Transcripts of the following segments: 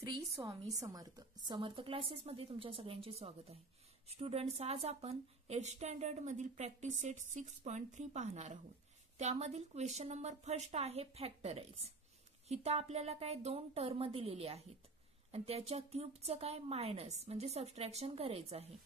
श्री स्वामी समर्थ समर्थ classes मध्ये तुमच्या सगळ्यांचे स्वागत आहे. स्टुडंट्स, आज आपण 8th स्टँडर्ड मधील प्रॅक्टिस सेट 6.3 पाहणार आहोत. त्यामधील क्वेश्चन नंबर फर्स्ट आहे फॅक्टराइज. हिता आपल्याला काय दोन टर्म दिलेले आहेत आणि त्याच्या क्यूबचं काय मायनस म्हणजे सबट्रॅक्शन करायचं आहे.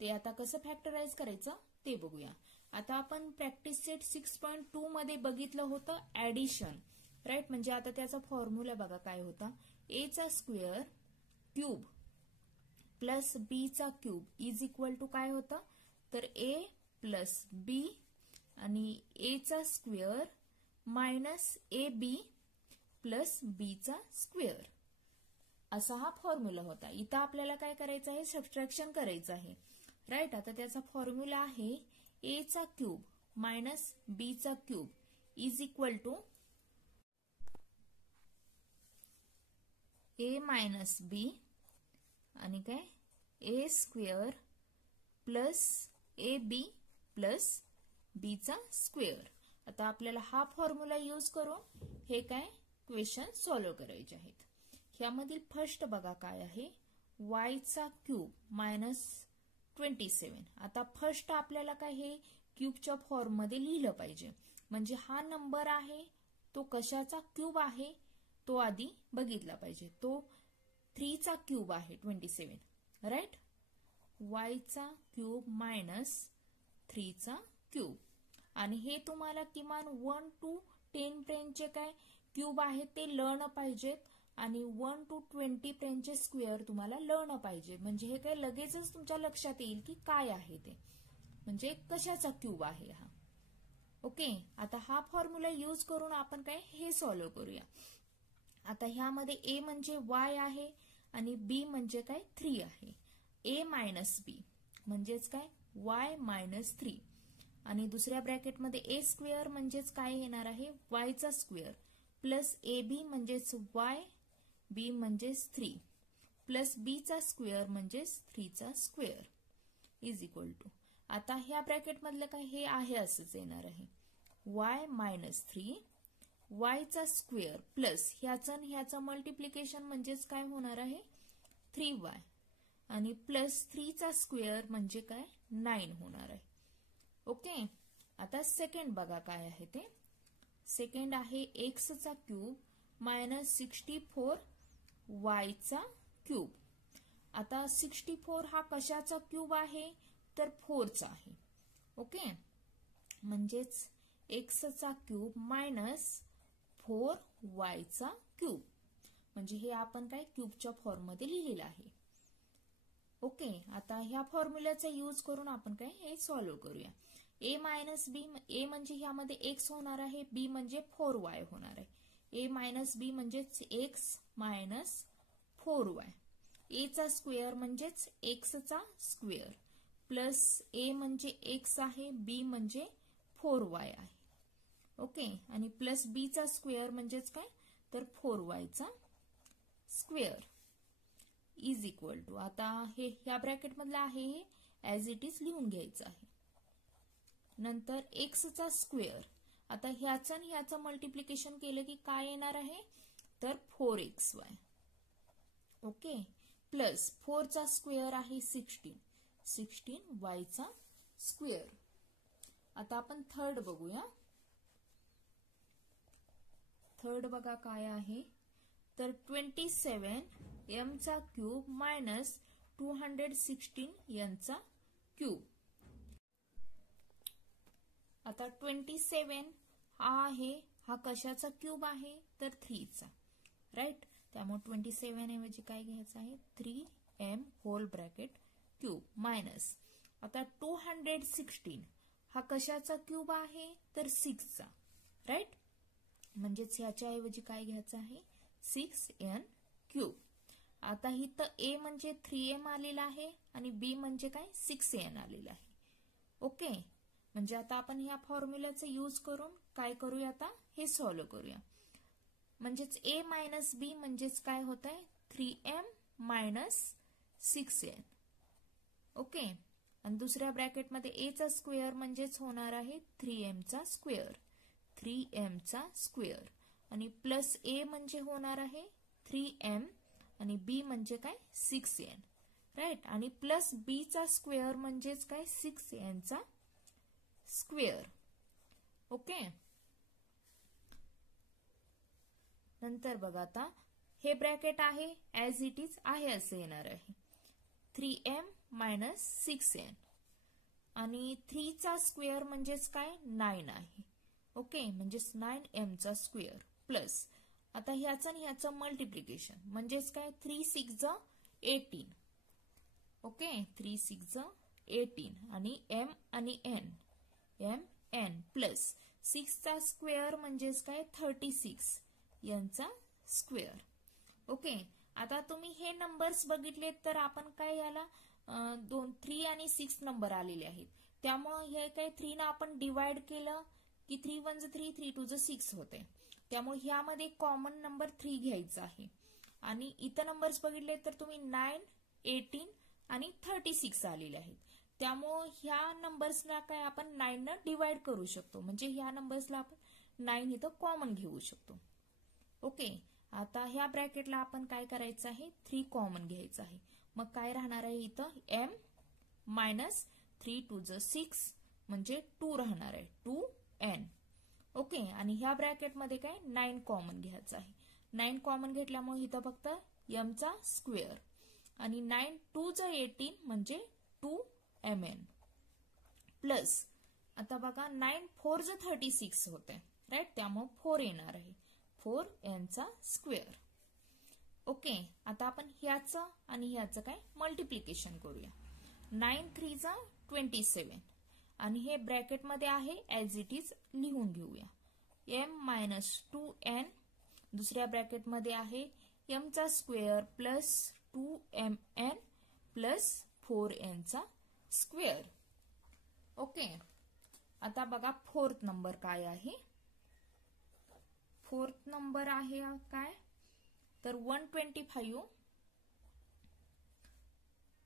ते आता कसं फॅक्टराइज करायचं ते बघूया. आता आपण प्रॅक्टिस सेट 6.2 मध्ये बघितलं होतं ऍडिशन, राईट. म्हणजे आता त्याचा फॉर्म्युला बघा काय होता. ए चा स्क्वेअर क्यूब प्लस बी चा क्यूब इज इक्वल टू काय होतं तर ए प्लस बी आणि ए चा square minus A B plus B चा स्क्वेअर, असा हा फॉर्म्युला होता. इथं आपल्याला काय करायचं आहे, सबट्रॅक्शन करायचं आहे, राईट. आता त्याचा फॉर्म्युला आहे ए चा क्यूब मायनस बी चा cube is equal to A minus B आणि काय A square plus A B plus B चा स्क्वेअर. आता आपल्याला हा फॉर्म्युला यूज करून हे काय क्वेश्चन सॉल्व्ह करायचे आहेत. ह्यामधील फर्स्ट बघा काय आहे, y चा क्यूब मायनस 27. आता फर्स्ट आपल्याला काय हे क्यूबच्या फॉर्म मध्ये लिहिलं पाहिजे. म्हणजे हा नंबर आहे तो कशाचा क्यूब आहे तो आधी बघितला पाहिजे. तो 3 चा क्यूब आहे 27, राईट. y चा क्यूब मायनस 3 चा क्यूब आणि हे तुम्हाला किमान 1 to 10 पर्यंतचे काय क्यूब आहेत ते लर्न पाहिजेत आणि 1 to 20 पर्यंतचे स्क्वेअर तुम्हाला लर्न पाहिजे. म्हणजे हे काय लगेचच तुमच्या लक्षात येईल की काय आहे ते, म्हणजे कशाचा क्यूब आहे हा. ओके, आता हा फॉर्म्युला यूज करून आपण काय हे सॉल्व्ह करूया. आता ह्यामध्ये ए म्हणजे y आहे आणि बी म्हणजे काय 3 आहे. ए मायनस बी म्हणजेच काय y मायनस 3 आणि दुसऱ्या ब्रॅकेटमध्ये ए स्क्वेअर म्हणजेच काय येणार आहे y चा स्क्वेअर प्लस ए बी म्हणजेच y, बी म्हणजेच 3 प्लस बी चा स्क्वेअर म्हणजेच 3 चा स्क्वेअर इज इक्वल टू. आता ह्या ब्रॅकेटमधलं काय हे आहे असंच येणार आहे y मायनस 3 y चा स्क्वेअर प्लस ह्याचं मल्टिप्लिकेशन म्हणजेच काय होणार आहे 3y आणि प्लस 3 चा स्क्वेअर म्हणजे काय 9 होणार आहे. ओके, आता सेकंड बघा काय आहे ते. सेकंड आहे x चा क्यूब मायनस 64 y चा क्यूब. आता 64 हा कशाचा क्यूब आहे तर 4 चा आहे. ओके, म्हणजेच x चा क्यूब मायनस 4y चा क्यूब. म्हणजे हे आपण काय क्यूबच्या फॉर्म मध्ये लिहिलेलं आहे. ओके, आता ह्या फॉर्म्युल्याचा यूज करून आपण काय हे सॉल्व्ह करूया. ए मायनस बी, ए म्हणजे ह्यामध्ये एक्स होणार आहे, बी म्हणजे 4y होणार आहे. ए मायनस बी म्हणजेच एक्स मायनस 4y. ए चा स्क्वेअर म्हणजेच एक्स चा स्क्वेअर प्लस ए म्हणजे एक्स आहे, बी म्हणजे 4y आहे. ओके, आणि प्लस बी चा स्क्वेअर म्हणजेच काय तर 4y चा स्क्वेअर इज इक्वल टू. आता हे ह्या ब्रॅकेट मधलं आहे हे ऍज इट इज लिहून घ्यायचं आहे. नंतर एक्स चा स्क्वेअर, आता ह्याचं आणि ह्याचं मल्टिप्लिकेशन केलं की काय येणार आहे तर 4xy. ओके, प्लस 4 चा स्क्वेअर आहे 16y चा स्क्वेअर. आता आपण थर्ड बघूया. थर्ड बघा काय आहे तर 27 m चा क्यूब मायनस 216 n चा क्यूब. आता 27 हा आहे, हा कशाचा क्यूब आहे तर 3 चा, राईट. त्यामुळे 27 ऐवजी काय घ्यायचं आहे 3m hole bracket cube minus. आता 216 हा कशाचा क्यूब आहे तर 6 चा, राईट. म्हणजेच ह्याच्या ऐवजी काय घ्यायचं आहे 6n क्यूब. आता इथं a म्हणजे 3m आलेला आहे आणि b म्हणजे काय 6n आलेला आहे. ओके, म्हणजे आता आपण ह्या फॉर्म्युल्याचा यूज करून काय करूया आता हे सॉल्व्ह करूया. म्हणजेच a मायनस बी म्हणजेच काय होत आहे 3m मायनस 6n. ओके, आणि दुसऱ्या ब्रॅकेटमध्ये a चा स्क्वेअर म्हणजेच होणार आहे 3m चा स्क्वेअर, 3m चा स्क्वेअर आणि प्लस a म्हणजे होणार आहे 3m आणि बी म्हणजे काय 6n, राईट. आणि प्लस बी चा स्क्वेअर म्हणजेच काय 6n चा स्क्वेअर. ओके. नंतर बघा आता हे ब्रॅकेट आहे ऍज इट इज आहे असं येणार आहे. 3m मायनस 6n आणि 3 चा स्क्वेअर म्हणजेच काय 9 आहे. ओके, म्हणजेच 9m चा स्क्वेअर प्लस आता ह्याचं आणि ह्याचं मल्टिप्लिकेशन म्हणजेच काय 3 6 18. ओके, 3 6 18 आणि m आणि n प्लस 6 चा स्क्वेअर म्हणजेच काय 36 यांचा स्क्वेअर. ओके, आता तुम्ही हे नंबर्स बघितले तर आपण काय याला 3 आणि 6 नंबर आलेले आहेत. त्यामुळे हे काय 3 ना आपण डिवाइड केलं की 3 1 3 3 2 6 होते. त्यामुळे ह्यामध्ये कॉमन नंबर 3 घ्यायचा आहे. आणि इतर नंबर्स बघितले तर तुम्ही 9 18 आणि 36 आलेले आहेत. त्यामुळे ह्या नंबर्सला काय आपण 9 न डिवाइड करू शकतो. म्हणजे ह्या नंबर्सला आपण 9 इथं कॉमन घेऊ शकतो. ओके, आता ह्या ब्रॅकेटला आपण काय करायचं आहे 3 कॉमन घ्यायचं आहे. मग काय राहणार आहे इथं m मायनस 3 2 6 म्हणजे 2 राहणार आहे 2n. ओके, आणि ह्या ब्रॅकेटमध्ये काय 9 कॉमन घ्यायचं आहे. 9 कॉमन घेतल्यामुळे इथं फक्त m चा स्क्वेअर आणि 9 2 18 म्हणजे 2mn प्लस आता बघा 9 4 36 होते, राईट. त्यामुळे 4 येणार आहे 4n चा स्क्वेअर. ओके, आता आपण ह्याचं आणि ह्याचं काय मल्टिप्लिकेशन करूया. 9 3 27 आणि हे ब्रॅकेटमध्ये आहे ऍज इट इज लिहून घेऊया. m मायनस 2n दुसऱ्या ब्रॅकेटमध्ये आहे m चा square plus 2mn plus 4n चा स्क्वेअर. ओके, आता बघा फोर्थ नंबर काय आहे. फोर्थ नंबर आहे काय तर 125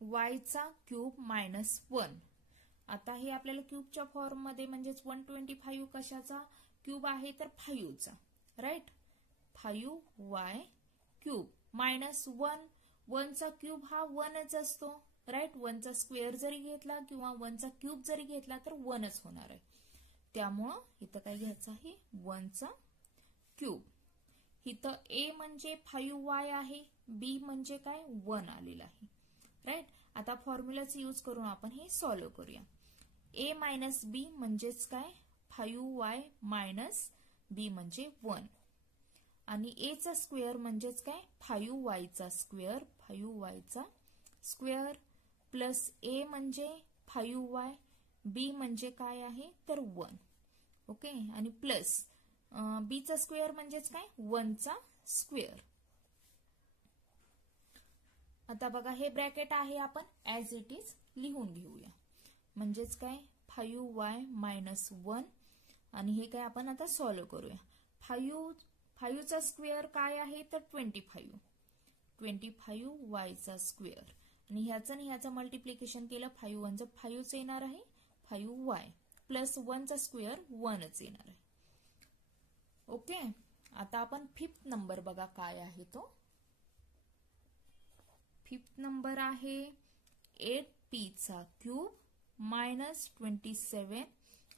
y चा क्यूब मायनस 1. आता हे आपल्याला क्यूबच्या फॉर्म मध्ये म्हणजेच 125 कशाचा क्यूब आहे तर 5 चा, राईट. 5y cube minus 1. 1 चा क्यूब हा 1च असतो, राईट. 1 चा स्क्वेअर जरी घेतला किंवा 1 चा क्यूब जरी घेतला तर 1च होणार आहे. त्यामुळं इथं काय घ्यायचं आहे 1 चा क्यूब. इथं a म्हणजे 5y आहे, b म्हणजे काय 1 आलेला आहे, राईट. आता फॉर्म्युलाच यूज करून आपण हे सॉल्व्ह करूया. a मायनस b म्हणजेच काय 5y मायनस b म्हणजे 1 आणि a चा स्क्वेअर म्हणजेच काय 5y चा स्क्वेअर 5y चा स्क्वेअर प्लस a म्हणजे 5y b म्हणजे काय आहे तर 1. ओके, आणि प्लस b चा स्क्वेअर म्हणजेच काय 1 चा स्क्वेअर. आता बघा हे ब्रॅकेट आहे आपण ऍज इट इज लिहून घेऊया. म्हणजेच काय 5y मायनस 1 आणि हे काय आपण आता सॉल्व्ह करूया. 5 चा स्क्वेअर काय आहे तर 25y चा स्क्वेअर आणि ह्याचं मल्टिप्लिकेशन केलं 5 1 5च येणार आहे 5y प्लस 1 चा स्क्वेअर 1च येणार आहे. ओके, आता आपण फिफ्थ नंबर बघा काय आहे तो. फिफ्थ नंबर आहे 8p चा क्यूब मायनस 27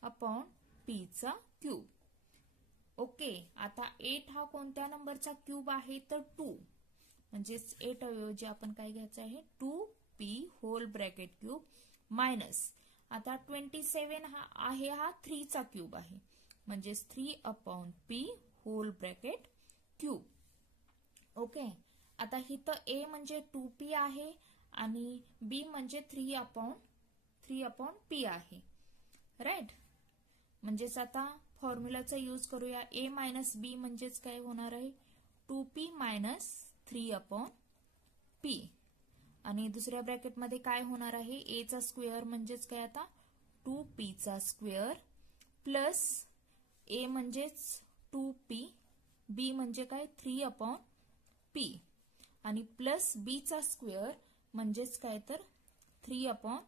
अपॉन p चा क्यूब. ओके, आता 8 हा कोणत्या नंबरचा क्यूब आहे तर 2. म्हणजेच 8 ऐवजी आपण काय घ्यायचं आहे 2p hole bracket cube minus आता 27 हा आहे हा 3 चा क्यूब आहे म्हणजेच 3 upon p whole bracket cube. Okay, आता इथं a म्हणजे 2p आहे आणि b म्हणजे 3 अपॉन p आहे, राईट. म्हणजेच आता फॉर्म्युलाचा यूज करूया. a मायनस b म्हणजेच काय होणार आहे 2p मायनस 3 अपॉन p आणि दुसऱ्या ब्रॅकेटमध्ये काय होणार आहे a चा स्क्वेअर म्हणजेच काय आता 2p चा स्क्वेअर प्लस a म्हणजेच 2p b म्हणजे काय 3 अपॉन p आणि प्लस b चा स्क्वेअर म्हणजेच काय तर 3 अपॉन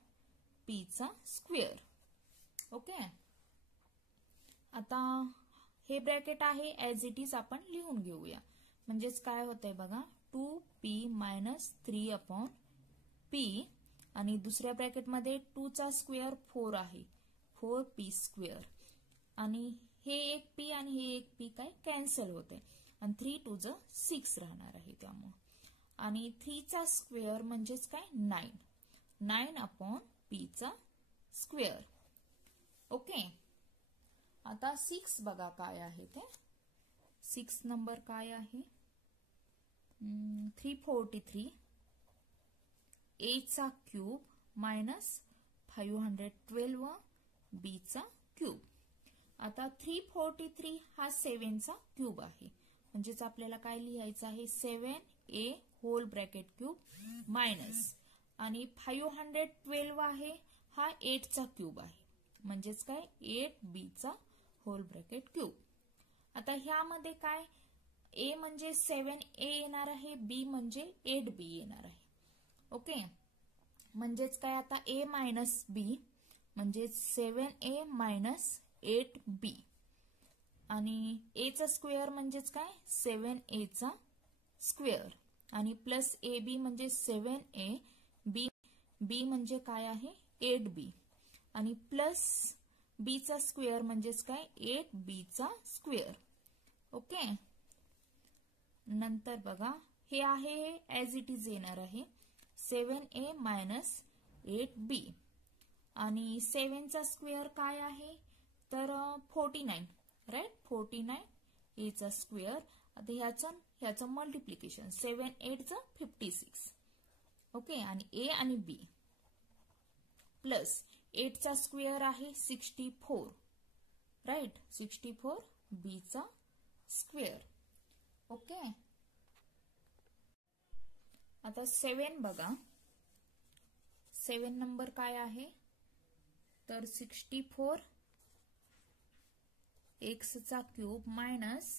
p चा स्क्वेअर. ओके, आता हे ब्रॅकेट आहे ऍज इट इज आपण लिहून घेऊया. म्हणजेच काय होतंय बघा 2p मायनस 3 अपॉन p आणि दुसऱ्या ब्रॅकेटमध्ये 2 चा स्क्वेअर 4 आहे 4p स्क्वेअर आणि हे एक p आणि हे एक p काय कॅन्सल होते आणि 3 2 6 राहणार आहे त्यामुळे आणि 3 चा स्क्वेअर म्हणजेच काय 9 अपॉन p चा स्क्वेअर. ओके. आता 6 बघा काय आहे ते 6 नंबर काय आहे 343 a चा क्यूब मायनस 512 b चा क्यूब. आता 343 हा 7 चा क्यूब आहे म्हणजेच आपल्याला काय लिहायचं आहे 7a hole bracket cube minus आणि 512 आहे हा 8 चा क्यूब आहे म्हणजेच काय 8b चा होल ब्रॅकेट क्यूब. आता ह्यामध्ये काय a म्हणजे 7a येणार आहे b म्हणजे 8b येणार आहे. ओके म्हणजेच काय आता a मायनस b म्हणजे 7a मायनस 8b आणि a चा स्क्वेअर म्हणजेच काय 7a चा स्क्वेअर आणि प्लस ab म्हणजे 7a b म्हणजे काय आहे 8b आणि प्लस b चा स्क्वेअर म्हणजेच काय 8b चा स्क्वेअर. ओके नंतर बघा हे आहे ऍज इट इज येणार आहे 7a मायनस 8b आणि 7 चा स्क्वेअर काय आहे तर 49 राईट 49 a चा स्क्वेअर. आता ह्याचं मल्टिप्लिकेशन 7 8 चा 56. ओके आणि a आणि b प्लस 8 चा स्क्वेअर आहे 64 राईट 64 b चा स्क्वेअर. ओके आता 7 बघा 7 नंबर काय आहे तर 64 x चा क्यूब मायनस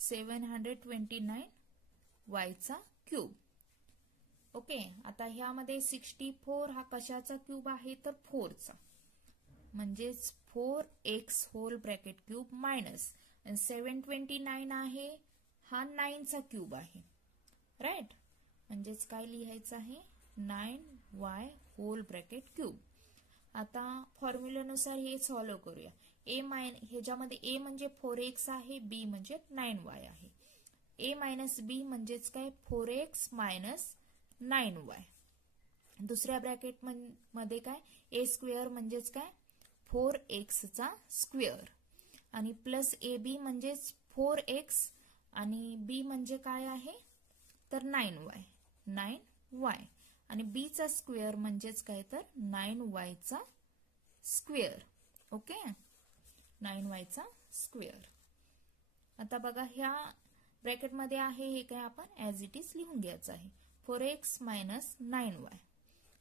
729 y चा क्यूब. ओके आता ह्यामध्ये 64 हा कशाचा क्यूब आहे तर 4 चा म्हणजेच 4x hole bracket cube minus 729 आहे हा 9 चा क्यूब आहे राईट म्हणजेच काय लिहायचं आहे 9y होल ब्रॅकेट क्यूब. आता फॉर्म्युल्यानुसार हे सॉल्व्ह करूया ह्याच्यामध्ये a म्हणजे 4x आहे b म्हणजे 9y आहे a मायनस b म्हणजेच काय 4x मायनस 9y. दुसऱ्या ब्रॅकेट मध्ये काय a स्क्वेअर म्हणजेच काय 4x चा स्क्वेअर आणि प्लस ab म्हणजेच 4x आणि b म्हणजे काय आहे तर 9y आणि b चा स्क्वेअर म्हणजेच काय तर 9y चा स्क्वेअर. ओके 9y चा स्क्वेअर. आता बघा ह्या ब्रॅकेटमध्ये आहे हे काय आपण ऍज इट इज लिहून घ्यायचं आहे 4x मायनस 9y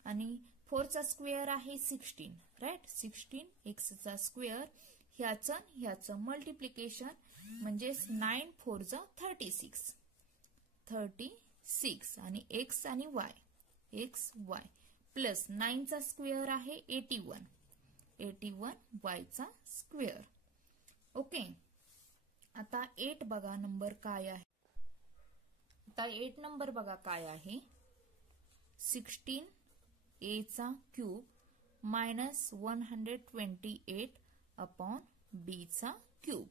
आणि 4 चा स्क्वेअर आहे 16 राईट 16 x चा स्क्वेअर ह्याचं मल्टिप्लिकेशन म्हणजेच 9 4 जा 36 आणि x आणि y प्लस 9 चा स्क्वेअर आहे 81 y चा स्क्वेअर. ओके आता 8 बघा नंबर काय आहे आता 8 नंबर बघा काय आहे 16a चा क्यूब मायनस 128 अपॉन b चा क्यूब.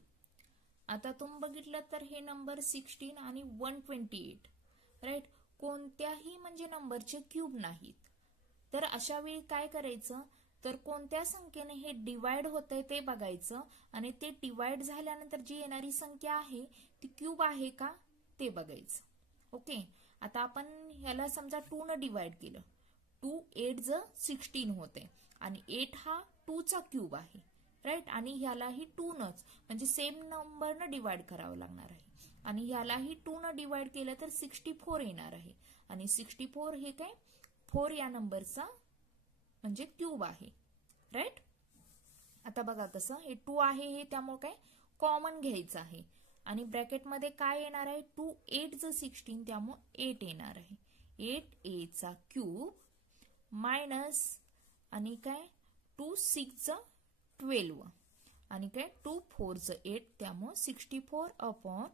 आता तुम्ही बघितलं तर हे नंबर 16 आणि 128 राईट कोणत्याही म्हणजे नंबरचे क्यूब नाहीत तर अशा वेळी काय करायचं तर कोणत्या संख्येने हे डिवाइड होतंय ते बघायचं आणि ते डिवाइड झाल्यानंतर जी येणारी संख्या आहे ती क्यूब आहे का ते बघायचं. ओके आता आपण ह्याला समजा 2 ने डिवाइड केलं 2 8 ज 16 होते आणि 8 हा 2 चा क्यूब आहे राईट आणि ह्यालाही 2 नच म्हणजे सेम नंबर न डिवाइड करावं लागणार आहे आणि ह्यालाही 2 न डिवाइड केलं तर 64 येणार आहे आणि 64 हे काय 4 या नंबरचा म्हणजे क्यूब आहे राईट. आता बघा कसं हे 2 आहे हे त्यामुळे काय कॉमन घ्यायचं आहे आणि ब्रॅकेटमध्ये काय येणार आहे 2 8 ज 16 त्यामुळे 8 येणार आहे 8a चा क्यूब मायनस आणि काय 2 6 ज 12 आणि काय 2 4 ज 8 त्यामुळे 64 अपॉन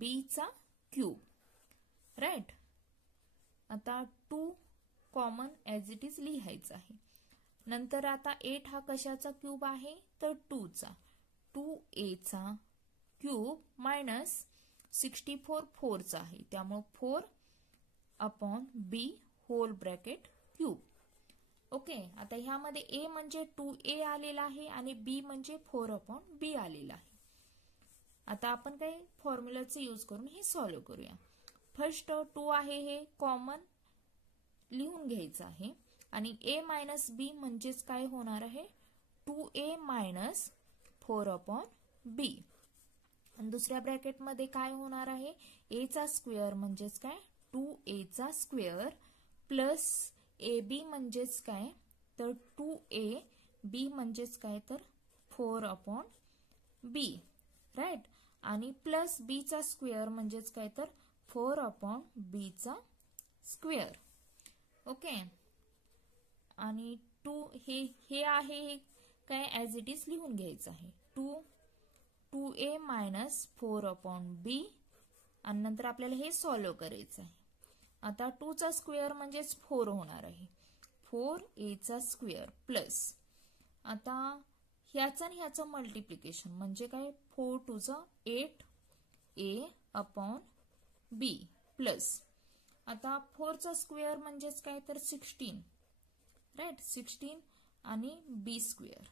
b चा क्यूब राईट आता 2 कॉमन ॲज इट इज लिहायचं आहे. नंतर आता 8 हा कशाचा क्यूब आहे तर 2चा. 2a चा क्यूब मायनस 64 4चा आहे, त्यामुळे 4 upon b whole bracket cube. Okay, आता ह्यामध्ये a म्हणजे 2a आलेला आहे आणि b म्हणजे 4 अपॉन b आलेला आहे. आता आपण काही फॉर्म्युलाचे यूज करून हे सॉल्व्ह करूया. फर्स्ट 2 आहे हे कॉमन लिहून घ्यायचं आहे आणि a मायनस b म्हणजेच काय होणार आहे 2a मायनस 4 अपॉन b. आणि दुसऱ्या ब्रॅकेटमध्ये काय होणार आहे a चा स्क्वेअर म्हणजेच काय 2a चा स्क्वेअर प्लस ab म्हणजेच काय तर 2a b म्हणजेच काय तर 4 अपॉन b, राईट. आणि प्लस b चा स्क्वेअर म्हणजेच काय तर 4 अपॉन b चा स्क्वेअर. ओके, आणि 2 हे आहे काय ॲज इट इज लिहून घ्यायचं आहे 2a मायनस 4 अपॉन b आणि नंतर आपल्याला हे सॉल्व्ह करायचं आहे. आता 2 चा स्क्वेअर म्हणजेच 4 होणार आहे 4a चा स्क्वेअर प्लस आता ह्याचं आणि ह्याचं मल्टिप्लिकेशन म्हणजे काय 4 2 चा 8a अपॉन b प्लस आता 4 चा स्क्वेअर म्हणजेच काय तर 16, राईट. 16 आणि b स्क्वेअर.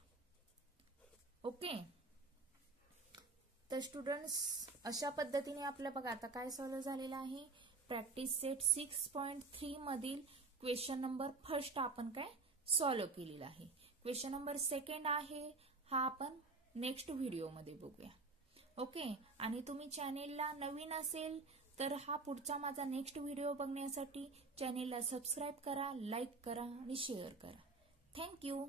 ओके, तर स्टुडंट्स अशा पद्धतीने आपलं बघा आता काय सॉल्व्ह झालेलं आहे. प्रॅक्टिस सेट 6.3 मधील क्वेश्चन नंबर फर्स्ट आपण काय सॉल्व्ह केलेला आहे. क्वेश्चन नंबर सेकंड आहे हा आपण नेक्स्ट व्हिडिओमध्ये बघूया. ओके, आणि तुम्ही चॅनेलला नवीन असेल तर हा पुढचा माझा नेक्स्ट व्हिडिओ बघण्यासाठी चॅनेलला सबस्क्राईब करा, लाईक करा आणि शेअर करा. थँक्यू.